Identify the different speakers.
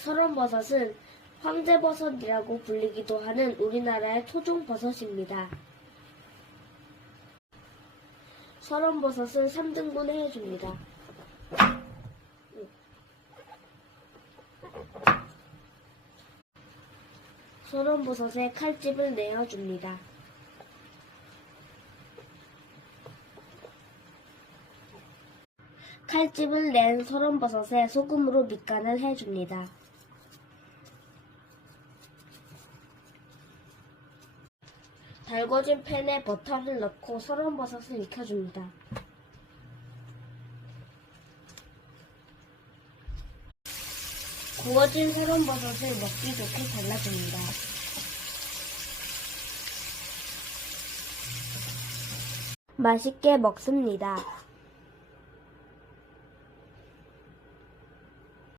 Speaker 1: 설원버섯은 황제버섯이라고 불리기도 하는 우리나라의 토종버섯입니다. 설원버섯은 3등분을 해줍니다. 설원버섯에 칼집을 내어줍니다. 칼집을 낸 설원버섯에 소금으로 밑간을 해줍니다. 달궈진 팬에 버터를 넣고 설원버섯을 익혀줍니다. 구워진 설원버섯을 먹기 좋게 잘라줍니다. 맛있게 먹습니다.